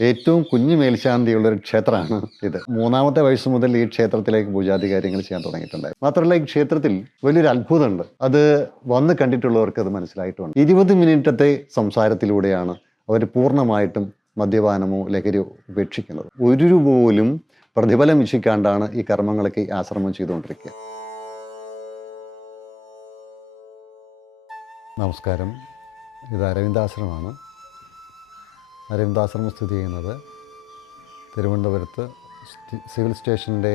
ഏറ്റവും കുഞ്ഞു മേൽശാന്തിയുള്ള ഒരു ക്ഷേത്രമാണ് ഇത്. മൂന്നാമത്തെ വയസ്സ് മുതൽ ഈ ക്ഷേത്രത്തിലേക്ക് പൂജാതി കാര്യങ്ങൾ ചെയ്യാൻ തുടങ്ങിയിട്ടുണ്ട്. മാത്രമല്ല ഈ ക്ഷേത്രത്തിൽ വലിയൊരു അത്ഭുതമുണ്ട്. അത് വന്ന് കണ്ടിട്ടുള്ളവർക്ക് അത് മനസ്സിലായിട്ടുണ്ട്. ഇരുപത് മിനിറ്റത്തെ സംസാരത്തിലൂടെയാണ് അവർ പൂർണമായിട്ടും മദ്യപാനമോ ലഹരിയോ ഉപേക്ഷിക്കുന്നത്. ഒരു പോലും പ്രതിഫലം ഇച്ഛിക്കാണ്ടാണ് ഈ കർമ്മങ്ങളൊക്കെ ആശ്രമം ചെയ്തുകൊണ്ടിരിക്കുക. നമസ്കാരം. ഇത് അരവിന്ദാശ്രമമാണ്. അരവിന്ദാശ്രമം സ്ഥിതി ചെയ്യുന്നത്. തിരുവനന്തപുരത്ത് സിവിൽ സ്റ്റേഷന്റെ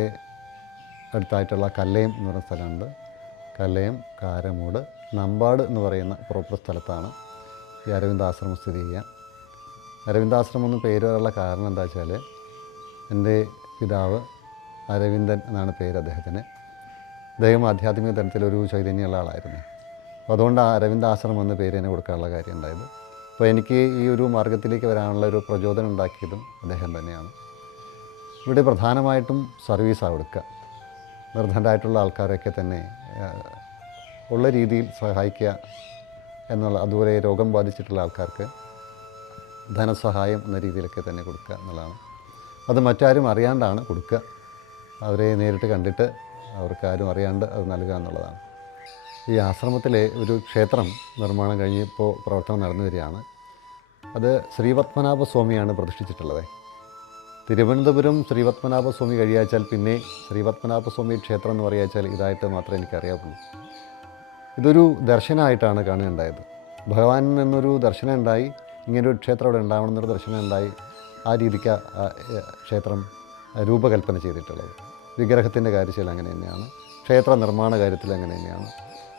അടുത്തായിട്ടുള്ള കല്ലയം എന്ന് പറയുന്ന സ്ഥലമുണ്ട്. കല്ലയം കാരമൂട് നമ്പാട് എന്ന് പറയുന്ന പ്രോപ്പർ സ്ഥലത്താണ് ഈ അരവിന്ദാശ്രമം സ്ഥിതി ചെയ്യുക അരവിന്ദാശ്രമം എന്ന് പേര് വരാനുള്ള കാരണം എന്താ വെച്ചാൽ എന്റെ പിതാവ് അരവിന്ദൻ എന്നാണ് പേര് അദ്ദേഹത്തിന്. അദ്ദേഹം ആധ്യാത്മിക തലത്തിലൊരു ചൈതന്യമുള്ള ആളായിരുന്നു. അപ്പോൾ അതുകൊണ്ട് ആ അരവിന്ദാശ്രമം എന്ന പേര് തന്നെ കൊടുക്കാനുള്ള കാര്യം ഉണ്ടായത്. അപ്പോൾ എനിക്ക് ഈ ഒരു മാർഗത്തിലേക്ക് വരാനുള്ള ഒരു പ്രചോദനം ഉണ്ടാക്കിയതും അദ്ദേഹം തന്നെയാണ്. ഇവിടെ പ്രധാനമായിട്ടും സർവീസാണ് കൊടുക്കുക. നിർദ്ധനരായിട്ടുള്ള ആൾക്കാരൊക്കെ തന്നെ ഉള്ള രീതിയിൽ സഹായിക്കുക എന്നുള്ള അതുപോലെ രോഗം ബാധിച്ചിട്ടുള്ള ആൾക്കാർക്ക് ധനസഹായം എന്ന രീതിയിലൊക്കെ തന്നെ കൊടുക്കുക എന്നുള്ളതാണ്. അത് മറ്റാരും അറിയാണ്ടാണ് കൊടുക്കുക. അവരെ നേരിട്ട് കണ്ടിട്ട് അവർക്ക് ആരും അറിയാണ്ട് അത് നൽകുക എന്നുള്ളതാണ്. ഈ ആശ്രമത്തിലെ ഒരു ക്ഷേത്രം നിർമ്മാണം കഴിഞ്ഞപ്പോൾ പ്രവർത്തനം നടന്നു വരികയാണ്. അത് ശ്രീപത്മനാഭ സ്വാമിയാണ് പ്രതിഷ്ഠിച്ചിട്ടുള്ളത്. തിരുവനന്തപുരം ശ്രീപത്മനാഭ സ്വാമി കഴിയാച്ചാൽ പിന്നെ ശ്രീപത്മനാഭ സ്വാമി ക്ഷേത്രം എന്ന് പറയാച്ചാൽ ഇതായിട്ട് മാത്രമേ എനിക്കറിയാവുള്ളൂ. ഇതൊരു ദർശനമായിട്ടാണ് കാണുകയുണ്ടായത്. ഭഗവാനിൽ നിന്നൊരു ദർശനം ഉണ്ടായി ഇങ്ങനൊരു ക്ഷേത്രം അവിടെ ഉണ്ടാവണം എന്നൊരു ദർശനം ഉണ്ടായി ആ രീതിക്ക് ക്ഷേത്രം രൂപകൽപ്പന ചെയ്തിട്ടുള്ളത്. വിഗ്രഹത്തിന്റെ കാര്യത്തിൽ അങ്ങനെ തന്നെയാണ് ക്ഷേത്ര നിർമ്മാണ കാര്യത്തിൽ അങ്ങനെ തന്നെയാണ്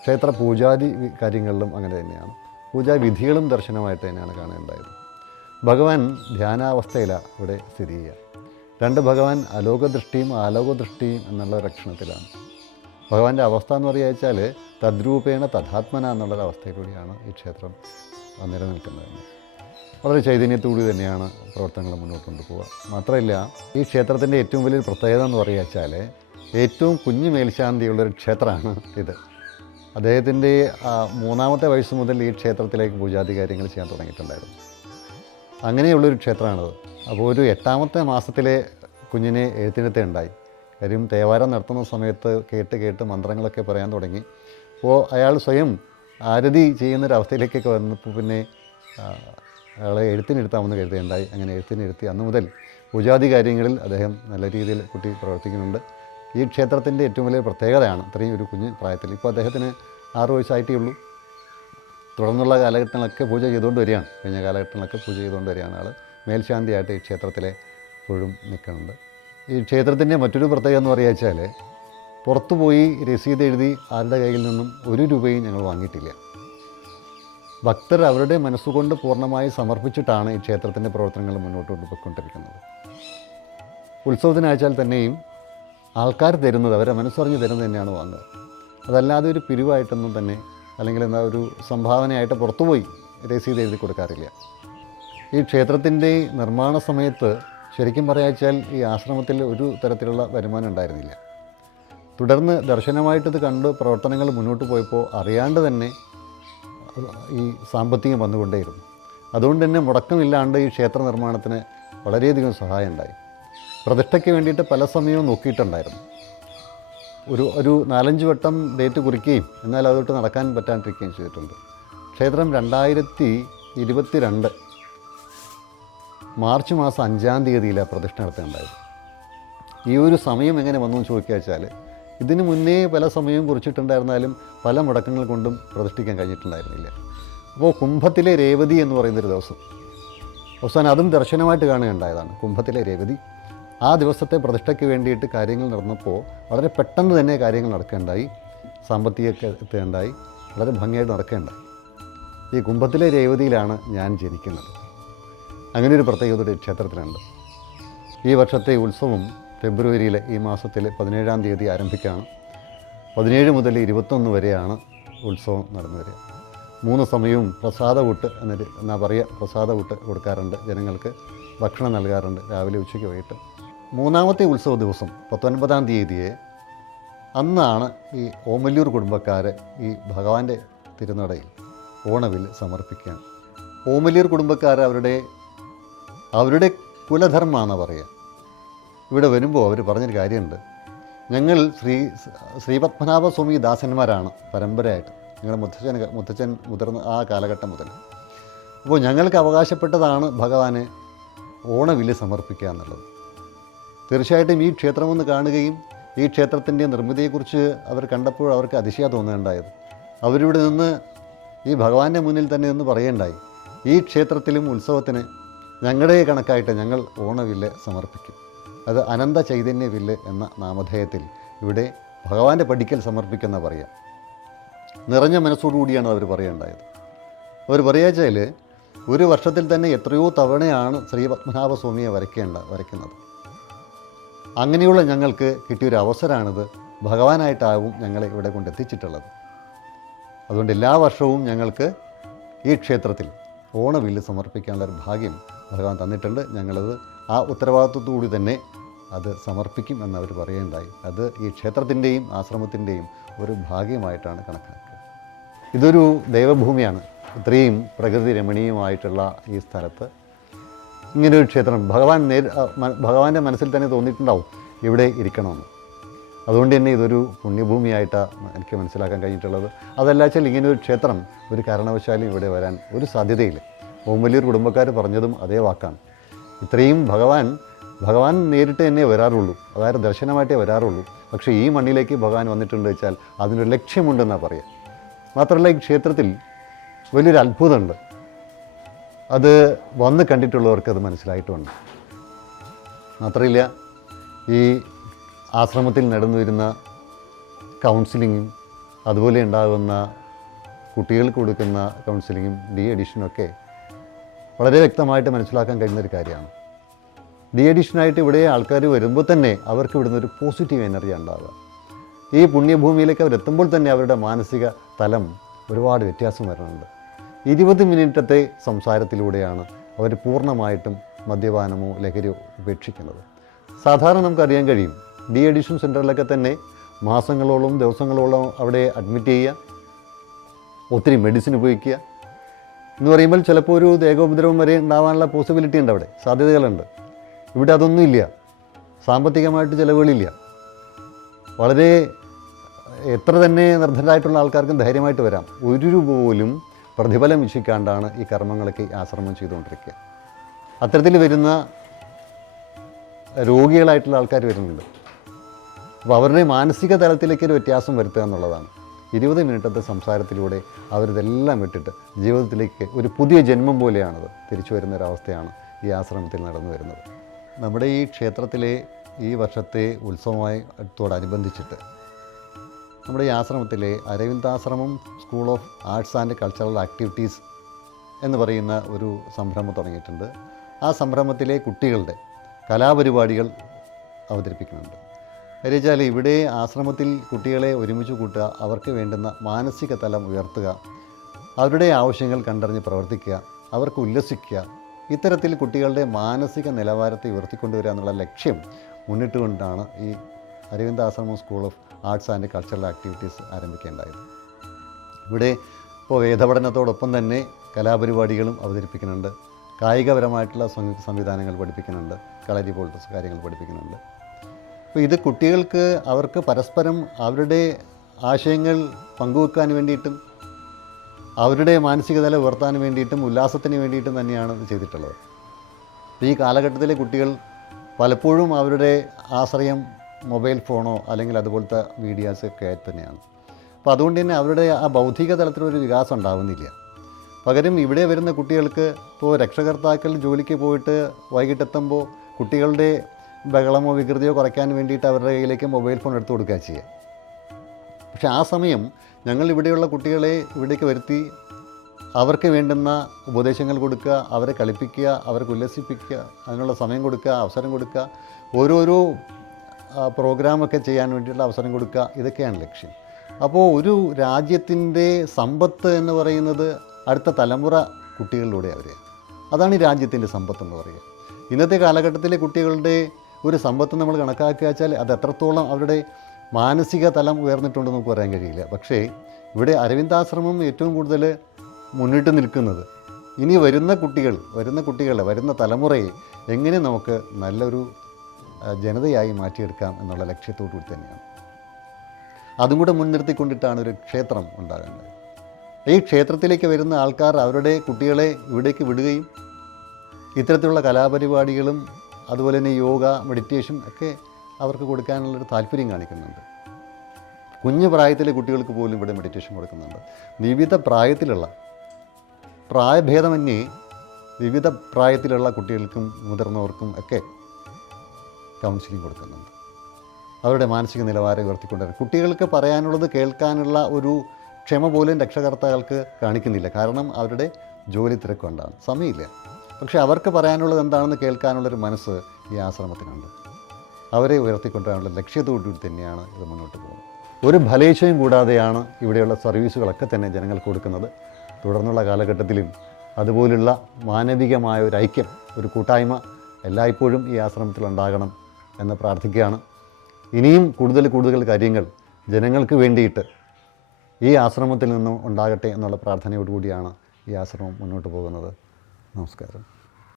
ക്ഷേത്ര പൂജാതി കാര്യങ്ങളിലും അങ്ങനെ തന്നെയാണ്. പൂജാ വിധികളും ദർശനമായിട്ട് തന്നെയാണ് കാണേണ്ടത് ഭഗവാൻ ധ്യാനാവസ്ഥയിലാണ് ഇവിടെ സ്ഥിതി ചെയ്യുക. രണ്ട് ഭഗവാൻ അലോകദൃഷ്ടിയും ആലോകദൃഷ്ടിയും എന്നുള്ള ലക്ഷണത്തിലാണ്. ഭഗവാന്റെ അവസ്ഥ എന്ന് പറയുക വെച്ചാൽ തദ്രൂപേണ തഥാത്മന എന്നുള്ള അവസ്ഥയിലൂടെയാണ് ഈ ക്ഷേത്രം നിലനിൽക്കുന്നത്. വളരെ ചൈതന്യത്തോടു തന്നെയാണ് പ്രവർത്തനങ്ങൾ മുന്നോട്ട് കൊണ്ടുപോവുക. മാത്രമല്ല ഈ ക്ഷേത്രത്തിന്റെ ഏറ്റവും വലിയൊരു പ്രത്യേകത എന്ന് പറയുക വെച്ചാൽ ഏറ്റവും കുഞ്ഞു മേൽശാന്തിയുള്ളൊരു ക്ഷേത്രമാണ് ഇത്. അദ്ദേഹത്തിന്റെ മൂന്നാമത്തെ വയസ്സ് മുതൽ ഈ ക്ഷേത്രത്തിലേക്ക് പൂജാതി കാര്യങ്ങൾ ചെയ്യാൻ തുടങ്ങിയിട്ടുണ്ടായിരുന്നു. അങ്ങനെയുള്ളൊരു ക്ഷേത്രമാണത്. അപ്പോൾ ഒരു എട്ടാമത്തെ മാസത്തിലെ കുഞ്ഞിനെ എഴുത്തിനത്തെ ഉണ്ടായി. കാര്യം തേവാരം നടത്തുന്ന സമയത്ത് കേട്ട് കേട്ട് മന്ത്രങ്ങളൊക്കെ പറയാൻ തുടങ്ങി. അപ്പോൾ അയാൾ സ്വയം ആരതി ചെയ്യുന്നൊരവസ്ഥയിലേക്കൊക്കെ വന്നപ്പോൾ പിന്നെ അയാളെ എഴുത്തിനിരുത്താമെന്ന് കരുതുകയുണ്ടായി അങ്ങനെ എഴുത്തിനിരുത്തി അന്ന് മുതൽ പൂജാതി കാര്യങ്ങളിൽ അദ്ദേഹം നല്ല രീതിയിൽ കുട്ടി പ്രവർത്തിക്കുന്നുണ്ട്. ഈ ക്ഷേത്രത്തിന്റെ ഏറ്റവും വലിയ പ്രത്യേകതയാണ് ഇത്രയും ഒരു കുഞ്ഞ് പ്രായത്തിൽ. ഇപ്പോൾ അദ്ദേഹത്തിന് ആറ് വയസ്സായിട്ടേ ഉള്ളൂ തുടർന്നുള്ള കാലഘട്ടങ്ങളൊക്കെ പൂജ ചെയ്തുകൊണ്ട് വരികയാണ്. കഴിഞ്ഞ കാലഘട്ടങ്ങളൊക്കെ പൂജ ചെയ്തുകൊണ്ട് വരികയാണ് ആൾ മേൽശാന്തിയായിട്ട് ഈ ക്ഷേത്രത്തിലെ ഇപ്പോഴും നിൽക്കുന്നുണ്ട്. ഈ ക്ഷേത്രത്തിന്റെ മറ്റൊരു പ്രത്യേകത എന്ന് പറയുക വെച്ചാൽ പുറത്തു പോയി രസീത് എഴുതി ആരുടെ കയ്യിൽ നിന്നും ഒരു രൂപയും ഞങ്ങൾ വാങ്ങിയിട്ടില്ല. ഭക്തർ അവരുടെ മനസ്സുകൊണ്ട് പൂർണമായി സമർപ്പിച്ചിട്ടാണ് ഈ ക്ഷേത്രത്തിന്റെ പ്രവർത്തനങ്ങൾ മുന്നോട്ട് കൊണ്ടുപോയിക്കൊണ്ടിരിക്കുന്നത്. ഉത്സവത്തിനയച്ചാൽ തന്നെയും ആൾക്കാർ തരുന്നത് അവരെ മനസ്സറിഞ്ഞ് തരുന്നത് തന്നെയാണ് വാങ്ങുക. അതല്ലാതെ ഒരു പിരിവായിട്ടൊന്നും തന്നെ അല്ലെങ്കിൽ എന്താ ഒരു സംഭാവനയായിട്ട് പുറത്തുപോയി രസീത് എഴുതി കൊടുക്കാറില്ല. ഈ ക്ഷേത്രത്തിന്റെ നിർമ്മാണ സമയത്ത് ശരിക്കും പറയാച്ചാൽ ഈ ആശ്രമത്തിൽ ഒരു തരത്തിലുള്ള വരുമാനം ഉണ്ടായിരുന്നില്ല. തുടർന്ന് ദർശനമായിട്ടിത് കണ്ട് പ്രവർത്തനങ്ങൾ മുന്നോട്ട് പോയപ്പോൾ അറിയാണ്ട് തന്നെ ഈ സാമ്പത്തികം വന്നുകൊണ്ടേയിരുന്നു. അതുകൊണ്ട് തന്നെ മുടക്കമില്ലാണ്ട് ഈ ക്ഷേത്ര നിർമ്മാണത്തിന് വളരെയധികം സഹായം ഉണ്ടായി. പ്രതിഷ്ഠയ്ക്ക് വേണ്ടിയിട്ട് പല സമയവും നോക്കിയിട്ടുണ്ടായിരുന്നു. ഒരു ഒരു നാലഞ്ച് വട്ടം ഡേറ്റ് കുറിക്കുകയും എന്നാൽ അതോട്ട് നടക്കാൻ പറ്റാണ്ടിരിക്കുകയും ചെയ്തിട്ടുണ്ട്. ക്ഷേത്രം രണ്ടായിരത്തി ഇരുപത്തി രണ്ട് മാർച്ച് മാസം അഞ്ചാം തീയതിയിലാണ് പ്രതിഷ്ഠ നടത്തേണ്ടായത് ഈ ഒരു സമയം എങ്ങനെ വന്നു എന്ന് ചോദിക്കുക വെച്ചാൽ ഇതിന് മുന്നേ പല സമയവും കുറിച്ചിട്ടുണ്ടായിരുന്നാലും പല മുടക്കങ്ങൾ കൊണ്ടും പ്രതിഷ്ഠിക്കാൻ കഴിഞ്ഞിട്ടുണ്ടായിരുന്നില്ല. അപ്പോൾ കുംഭത്തിലെ രേവതി എന്ന് പറയുന്നൊരു ദിവസം. അവസാനം അതും ദർശനമായിട്ട് കാണുകയുണ്ടായതാണ്. കുംഭത്തിലെ രേവതി. ആ ദിവസത്തെ പ്രതിഷ്ഠയ്ക്ക് വേണ്ടിയിട്ട് കാര്യങ്ങൾ നടന്നപ്പോൾ വളരെ പെട്ടെന്ന് തന്നെ കാര്യങ്ങൾ നടക്കേണ്ടായി. സാമ്പത്തികമൊക്കെ എത്തേണ്ടായി. വളരെ ഭംഗിയായിട്ട് നടക്കേണ്ടായി. ഈ കുംഭത്തിലെ രേവതിയിലാണ് ഞാൻ ജനിക്കുന്നത്. അങ്ങനെ ഒരു പ്രത്യേകത ക്ഷേത്രത്തിലുണ്ട്. ഈ വർഷത്തെ ഉത്സവം ഫെബ്രുവരിയിലെ ഈ മാസത്തിൽ പതിനേഴാം തീയതി ആരംഭിക്കുകയാണ്. പതിനേഴ് മുതൽ ഇരുപത്തൊന്ന് വരെയാണ് ഉത്സവം നടന്നു വരിക. മൂന്ന് സമയവും പ്രസാദ കൂട്ട് എന്നൊരു എന്നാ പറയുക പ്രസാദ കൂട്ട് കൊടുക്കാറുണ്ട് ജനങ്ങൾക്ക്. ഭക്ഷണം നൽകാറുണ്ട്. രാവിലെ ഉച്ചയ്ക്ക് വൈകിട്ട്. മൂന്നാമത്തെ ഉത്സവ ദിവസം പത്തൊൻപതാം തീയതിയെ അന്നാണ് ഈ ഓമല്ലൂർ കുടുംബക്കാരെ ഈ ഭഗവാന്റെ തിരുനടയിൽ ഓണവിൽ സമർപ്പിക്കാൻ. ഓമല്ലൂർ കുടുംബക്കാർ അവരുടെ അവരുടെ കുലധർമ്മമാണ് പറയുക ഇവിടെ വരുമ്പോൾ അവർ പറഞ്ഞൊരു കാര്യമുണ്ട് ഞങ്ങൾ ശ്രീ ശ്രീപത്മനാഭസ്വാമി ദാസന്മാരാണ് പരമ്പരയായിട്ട്. ഞങ്ങളുടെ മുത്തച്ഛൻ മുത്തച്ഛൻ മുതിർന്ന ആ കാലഘട്ടം മുതൽ. അപ്പോൾ ഞങ്ങൾക്ക് അവകാശപ്പെട്ടതാണ് ഭഗവാന് ഓണവിൽ സമർപ്പിക്കുക എന്നുള്ളത് തീർച്ചയായിട്ടും ഈ ക്ഷേത്രമൊന്ന് കാണുകയും ഈ ക്ഷേത്രത്തിന്റെ നിർമ്മിതിയെക്കുറിച്ച് അവർ കണ്ടപ്പോൾ അവർക്ക് അതിശയ തോന്നുകയുണ്ടായത്. അവരിവിടെ നിന്ന് ഈ ഭഗവാന്റെ മുന്നിൽ തന്നെ നിന്ന് പറയേണ്ടായി ഈ ക്ഷേത്രത്തിലും ഉത്സവത്തിന് ഞങ്ങളുടെ കണക്കായിട്ട് ഞങ്ങൾ ഓണവില്ല് സമർപ്പിക്കും. അത് അനന്ത ചൈതന്യ വില്ല് എന്ന നാമധേയത്തിൽ ഇവിടെ ഭഗവാന്റെ പടിക്കൽ സമർപ്പിക്കുന്ന പറയാം. നിറഞ്ഞ മനസ്സോടുകൂടിയാണ് അവർ പറയേണ്ടായത്. അവർ പറയാച്ചാൽ ഒരു വർഷത്തിൽ തന്നെ എത്രയോ തവണയാണ് ശ്രീ പത്മനാഭ സ്വാമിയെ വരയ്ക്കേണ്ട വരയ്ക്കുന്നത്. അങ്ങനെയുള്ള ഞങ്ങൾക്ക് കിട്ടിയൊരു അവസരമാണിത് ഭഗവാനായിട്ടാവും ഞങ്ങളെ ഇവിടെ കൊണ്ടെത്തിച്ചിട്ടുള്ളത്. അതുകൊണ്ട് എല്ലാ വർഷവും ഞങ്ങൾക്ക് ഈ ക്ഷേത്രത്തിൽ ഓണവില്ല് സമർപ്പിക്കാനുള്ളൊരു ഭാഗ്യം ഭഗവാൻ തന്നിട്ടുണ്ട്. ഞങ്ങളത് ആ ഉത്തരവാദിത്വത്തോടുകൂടി തന്നെ അത് സമർപ്പിക്കും എന്നവർ പറയുകയുണ്ടായി. അത് ഈ ക്ഷേത്രത്തിന്റെയും ആശ്രമത്തിന്റെയും ഒരു ഭാഗ്യമായിട്ടാണ് കണക്കാക്കുക. ഇതൊരു ദൈവഭൂമിയാണ്. ഇത്രയും പ്രകൃതി രമണീയമായിട്ടുള്ള ഈ സ്ഥലത്ത് ഇങ്ങനെ ഒരു ക്ഷേത്രം ഭഗവാൻ നേരി ഭഗവാന്റെ മനസ്സിൽ തന്നെ തോന്നിയിട്ടുണ്ടാവും ഇവിടെ ഇരിക്കണമെന്ന്. അതുകൊണ്ട് തന്നെ ഇതൊരു പുണ്യഭൂമിയായിട്ടാണ് എനിക്ക് മനസ്സിലാക്കാൻ കഴിഞ്ഞിട്ടുള്ളത്. അതല്ല വെച്ചാൽ ഇങ്ങനെ ഒരു ക്ഷേത്രം ഒരു കാരണവശാലും ഇവിടെ വരാൻ ഒരു സാധ്യതയില്ല. ഓമ്പലിയൂർ കുടുംബക്കാർ പറഞ്ഞതും അതേ വാക്കാണ്. ഇത്രയും ഭഗവാൻ ഭഗവാൻ നേരിട്ട് തന്നെ വരാറുള്ളൂ. അതായത് ദർശനമായിട്ടേ വരാറുള്ളൂ. പക്ഷേ ഈ മണ്ണിലേക്ക് ഭഗവാൻ വന്നിട്ടുണ്ട് വെച്ചാൽ അതിനൊരു ലക്ഷ്യമുണ്ടെന്നാണ് പറയുക മാത്രമല്ല ഈ ക്ഷേത്രത്തിൽ വലിയൊരു അത്ഭുതമുണ്ട്. അത് വന്ന് കണ്ടിട്ടുള്ളവർക്ക് അത് മനസ്സിലായിട്ടുമുണ്ട് മാത്രമല്ല ഈ ആശ്രമത്തിൽ നടന്നു വരുന്ന കൗൺസിലിങ്ങും അതുപോലെ ഉണ്ടാകുന്ന കുട്ടികൾക്ക് കൊടുക്കുന്ന കൗൺസിലിങ്ങും ഡി എഡിഷനൊക്കെ വളരെ വ്യക്തമായിട്ട് മനസ്സിലാക്കാൻ കഴിയുന്നൊരു കാര്യമാണ്. ഡി എഡിഷനായിട്ട് ഇവിടെ ആൾക്കാർ വരുമ്പോൾ തന്നെ അവർക്ക് ഇവിടുന്ന് ഒരു പോസിറ്റീവ് എനർജി ഉണ്ടാവുക. ഈ പുണ്യഭൂമിയിലേക്ക് അവരെത്തുമ്പോൾ തന്നെ അവരുടെ മാനസിക തലം ഒരുപാട് വ്യത്യാസം വരുന്നുണ്ട് ഇരുപത് മിനിറ്റത്തെ സംസാരത്തിലൂടെയാണ് അവർ പൂർണമായിട്ടും മദ്യപാനമോ ലഹരിയോ ഉപേക്ഷിക്കുന്നത്. സാധാരണ നമുക്കറിയാൻ കഴിയും. ഡി എഡിഷൻ സെന്ററിലൊക്കെ തന്നെ മാസങ്ങളോളം ദിവസങ്ങളോളം അവിടെ അഡ്മിറ്റ് ചെയ്യുക ഒത്തിരി മെഡിസിൻ ഉപയോഗിക്കുക. എന്ന് പറയുമ്പോൾ ചിലപ്പോൾ ഒരു ദേഹോപദ്രവം വരെ ഉണ്ടാവാനുള്ള പോസിബിലിറ്റി ഉണ്ട് അവിടെ. സാധ്യതകളുണ്ട്. ഇവിടെ അതൊന്നുമില്ല സാമ്പത്തികമായിട്ട് ചിലവുകളില്ല. വളരെ എത്ര തന്നെ നിർദ്ധരായിട്ടുള്ള ആൾക്കാർക്കും ധൈര്യമായിട്ട് വരാം. ഒരു രൂപ പോലും പ്രതിഫലം വീക്ഷിക്കാണ്ടാണ് ഈ കർമ്മങ്ങളൊക്കെ ആശ്രമം ചെയ്തുകൊണ്ടിരിക്കുക. അത്തരത്തിൽ വരുന്ന രോഗികളായിട്ടുള്ള ആൾക്കാർ വരുന്നുണ്ട്. അപ്പോൾ അവരുടെ മാനസിക തലത്തിലേക്ക് ഒരു വ്യത്യാസം വരുത്തുക എന്നുള്ളതാണ്. ഇരുപത് മിനിറ്റത്തെ സംസാരത്തിലൂടെ അവരിതെല്ലാം വിട്ടിട്ട് ജീവിതത്തിലേക്ക് ഒരു പുതിയ ജന്മം പോലെയാണത് തിരിച്ചു വരുന്ന ഒരവസ്ഥയാണ് ഈ ആശ്രമത്തിൽ നടന്നു വരുന്നത്. നമ്മുടെ ഈ ക്ഷേത്രത്തിലെ ഈ വർഷത്തെ ഉത്സവമായി ത്തോടനുബന്ധിച്ചിട്ട് നമ്മുടെ ഈ ആശ്രമത്തിലെ Aravindashram school of arts and cultural activities എന്ന് പറയുന്ന ഒരു സംരംഭം തുടങ്ങിയിട്ടുണ്ട്. ആ സംരംഭത്തിലെ കുട്ടികളുടെ കലാപരിപാടികൾ അവതരിപ്പിക്കുന്നുണ്ട്. വെച്ചാൽ ഇവിടെ ആശ്രമത്തിൽ കുട്ടികളെ ഒരുമിച്ച് കൂട്ടുക അവർക്ക് വേണ്ടുന്ന മാനസിക തലം ഉയർത്തുക അവരുടെ ആവശ്യങ്ങൾ കണ്ടറിഞ്ഞ് പ്രവർത്തിക്കുക അവർക്ക് ഉല്ലസിക്കുക ഇത്തരത്തിൽ കുട്ടികളുടെ മാനസിക നിലവാരത്തെ ഉയർത്തിക്കൊണ്ടുവരിക എന്നുള്ള ലക്ഷ്യം മുന്നിട്ടുകൊണ്ടാണ് ഈ Aravind Ashram school of arts and cultural activities ആരംഭിക്കേണ്ടായത് ഇവിടെ ഇപ്പോൾ വേദപഠനത്തോടൊപ്പം തന്നെ കലാപരിപാടികളും അവതരിപ്പിക്കുന്നുണ്ട്. കായികപരമായിട്ടുള്ള സംവിധാനങ്ങൾ പഠിപ്പിക്കുന്നുണ്ട്. കളരി പോലത്തെ കാര്യങ്ങൾ പഠിപ്പിക്കുന്നുണ്ട്. അപ്പോൾ ഇത് കുട്ടികൾക്ക് അവർക്ക് പരസ്പരം അവരുടെ ആശയങ്ങൾ പങ്കുവെക്കാൻ വേണ്ടിയിട്ടും അവരുടെ മാനസികതല ഉയർത്താൻ വേണ്ടിയിട്ടും ഉല്ലാസത്തിന് വേണ്ടിയിട്ടും തന്നെയാണ് ഇത് ചെയ്തിട്ടുള്ളത്. ഈ കാലഘട്ടത്തിലെ കുട്ടികൾ പലപ്പോഴും അവരുടെ ആശ്രയം മൊബൈൽ ഫോണോ അല്ലെങ്കിൽ അതുപോലത്തെ മീഡിയാസ് ഒക്കെ തന്നെയാണ്. അപ്പോൾ അതുകൊണ്ട് തന്നെ അവരുടെ ആ ബൗദ്ധിക തലത്തിലൊരു വികാസം ഉണ്ടാവുന്നില്ല. പകരം ഇവിടെ വരുന്ന കുട്ടികൾക്ക് ഇപ്പോൾ രക്ഷകർത്താക്കൾ ജോലിക്ക് പോയിട്ട് വൈകിട്ടെത്തുമ്പോൾ കുട്ടികളുടെ ബഹളമോ വികൃതിയോ കുറയ്ക്കാൻ വേണ്ടിയിട്ട് അവരുടെ കയ്യിലേക്ക് മൊബൈൽ ഫോൺ എടുത്തു കൊടുക്കുക ചെയ്യുക പക്ഷെ ആ സമയം ഞങ്ങൾ ഇവിടെയുള്ള കുട്ടികളെ ഇവിടേക്ക് വരുത്തി അവർക്ക് വേണ്ടുന്ന ഉപദേശങ്ങൾ കൊടുക്കുക അവരെ കളിപ്പിക്കുക അവർക്ക് ഉല്ലസിപ്പിക്കുക അതിനുള്ള സമയം കൊടുക്കുക അവസരം കൊടുക്കുക ഓരോരോ പ്രോഗ്രാമൊക്കെ ചെയ്യാൻ വേണ്ടിയിട്ടുള്ള അവസരം കൊടുക്കുക ഇതൊക്കെയാണ് ലക്ഷ്യം. അപ്പോൾ ഒരു രാജ്യത്തിന്റെ സമ്പത്ത് എന്ന് പറയുന്നത് അടുത്ത തലമുറ കുട്ടികളിലൂടെ അവരെയാണ് അതാണ് ഈ രാജ്യത്തിന്റെ സമ്പത്ത് എന്ന് പറയുക. ഇന്നത്തെ കാലഘട്ടത്തിലെ കുട്ടികളുടെ ഒരു സമ്പത്ത് നമ്മൾ കണക്കാക്കുക വെച്ചാൽ അത് എത്രത്തോളം അവരുടെ മാനസിക തലം ഉയർന്നിട്ടുണ്ടെന്ന് നമുക്ക് പറയാൻ കഴിയില്ല. പക്ഷേ ഇവിടെ അരവിന്ദാശ്രമം ഏറ്റവും കൂടുതൽ മുന്നിട്ട് നിൽക്കുന്നത് ഇനി വരുന്ന കുട്ടികൾ വരുന്ന കുട്ടികളെ വരുന്ന തലമുറയെ എങ്ങനെ നമുക്ക് നല്ലൊരു ജനതയായി മാറ്റിയെടുക്കാം എന്നുള്ള ലക്ഷ്യത്തോടു കൂടി തന്നെയാണ്. അതും കൂടെ മുൻനിർത്തിക്കൊണ്ടിട്ടാണ് ഒരു ക്ഷേത്രം ഉണ്ടാകുന്നത്. ഈ ക്ഷേത്രത്തിലേക്ക് വരുന്ന ആൾക്കാർ അവരുടെ കുട്ടികളെ ഇവിടേക്ക് വിടുകയും ഇത്തരത്തിലുള്ള കലാപരിപാടികളും അതുപോലെ തന്നെ യോഗ മെഡിറ്റേഷൻ ഒക്കെ അവർക്ക് കൊടുക്കാനുള്ളൊരു താല്പര്യം കാണിക്കുന്നുണ്ട്. കുഞ്ഞു പ്രായത്തിലെ കുട്ടികൾക്ക് പോലും ഇവിടെ മെഡിറ്റേഷൻ കൊടുക്കുന്നുണ്ട്. വിവിധ പ്രായത്തിലുള്ള പ്രായഭേദമന്യേ വിവിധ പ്രായത്തിലുള്ള കുട്ടികൾക്കും മുതിർന്നവർക്കും ഒക്കെ കൗൺസിലിംഗ് കൊടുക്കുന്നുണ്ട്. അവരുടെ മാനസിക നിലവാരം ഉയർത്തിക്കൊണ്ടിരുന്നു കുട്ടികൾക്ക് പറയാനുള്ളത് കേൾക്കാനുള്ള ഒരു ക്ഷമ പോലും രക്ഷകർത്താക്കൾക്ക് കാണിക്കുന്നില്ല. കാരണം അവരുടെ ജോലി തിരക്കുണ്ടാകും സമയമില്ല. പക്ഷേ അവർക്ക് പറയാനുള്ളത് എന്താണെന്ന് കേൾക്കാനുള്ളൊരു മനസ്സ് ഈ ആശ്രമത്തിനുണ്ട്. അവരെ ഉയർത്തിക്കൊണ്ടുവരാനുള്ള ലക്ഷ്യത്തോടുകൂടി തന്നെയാണ് ഇത് മുന്നോട്ട് പോകുന്നത്. ഒരു ഫലേച്ഛയും കൂടാതെയാണ് ഇവിടെയുള്ള സർവീസുകളൊക്കെ തന്നെ ജനങ്ങൾക്ക് കൊടുക്കുന്നത്. തുടർന്നുള്ള കാലഘട്ടത്തിലും അതുപോലുള്ള മാനവികമായ ഒരു ഐക്യം ഒരു കൂട്ടായ്മ എല്ലായ്പ്പോഴും ഈ ആശ്രമത്തിൽ ഉണ്ടാകണം എന്ന് പ്രാർത്ഥിക്കുകയാണ്. ഇനിയും കൂടുതൽ കൂടുതൽ കാര്യങ്ങൾ ജനങ്ങൾക്ക് വേണ്ടിയിട്ട് ഈ ആശ്രമത്തിൽ നിന്നും ഉണ്ടാകട്ടെ എന്നുള്ള പ്രാർത്ഥനയോടുകൂടിയാണ് ഈ ആശ്രമം മുന്നോട്ട് പോകുന്നത്. നമസ്കാരം.